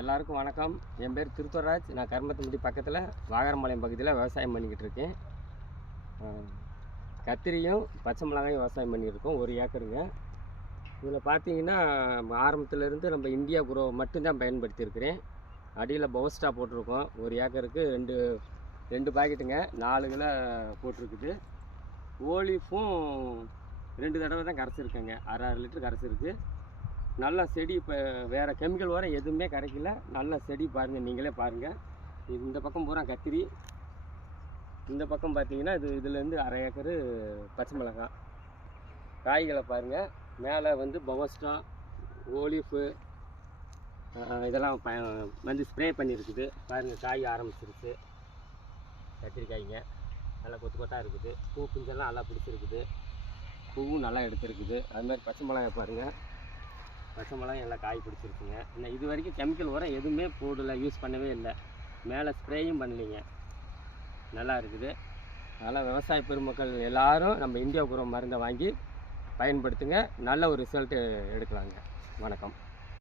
எல்லாருக்கும் வணக்கம். என் பேர் திருத்துவராஜ். நான் கரும்பத்தம்பட்டி பக்கத்தில் வாகரம்பாளையம் பகுதியில் விவசாயம் பண்ணிக்கிட்டு இருக்கேன். கத்திரியும் பச்சை மிளகாயும் விவசாயம் பண்ணியிருக்கோம், 1 ஏக்கருங்க. இதில் பார்த்தீங்கன்னா ஆரம்பத்துலேருந்து நம்ம இந்தியா குரோ மட்டும்தான் பயன்படுத்தியிருக்கிறேன். அடியில் பவஸ்டா போட்டிருக்கோம். 1 ஏக்கருக்கு ரெண்டு பாக்கெட்டுங்க, 4 கிலோ போட்டிருக்குது. ஓலிஃபும் 2 தடவை தான் கரைச்சிருக்கேங்க, 6 லிட்டர் கரைச்சிருக்கு. நல்லா செடி. இப்போ வேறு கெமிக்கல் உரம் எதுவுமே கரைக்கல. நல்ல செடி பாருங்கள், நீங்களே பாருங்கள். இந்த பக்கம் பூரா கத்திரி, இந்த பக்கம் பார்த்தீங்கன்னா இதுலேருந்து 1/2 ஏக்கரு பச்சை மிளகாய். காய்களை பாருங்கள். மேலே வந்து பவஸ்டா, ஓலிஃபு இதெல்லாம் வந்து ஸ்ப்ரே பண்ணியிருக்குது. பாருங்கள், காய் ஆரம்பிச்சிருச்சு. கத்திரிக்காய்ங்க நல்லா கொத்து கொத்தாக இருக்குது. பூ பிஞ்செல்லாம் நல்லா பிடிச்சிருக்குது. பூவும் நல்லா எடுத்துருக்குது. அதுமாதிரி பச்சை மிளகாய் பாருங்கள், பச்சை மிளகாய் எல்லாம் காய் பிடிச்சிருக்குங்க. இன்னும் இது வரைக்கும் கெமிக்கல் உரம் எதுவுமே போடலை, யூஸ் பண்ணவே இல்லை. மேலே ஸ்ப்ரேயும் பண்ணலைங்க. நல்லா இருக்குது. அதனால் விவசாய பெருமக்கள் எல்லோரும் நம்ம இந்தியா குரோ மருந்தை வாங்கி பயன்படுத்துங்க. நல்ல ஒரு ரிசல்ட்டு எடுக்கலாங்க. வணக்கம்.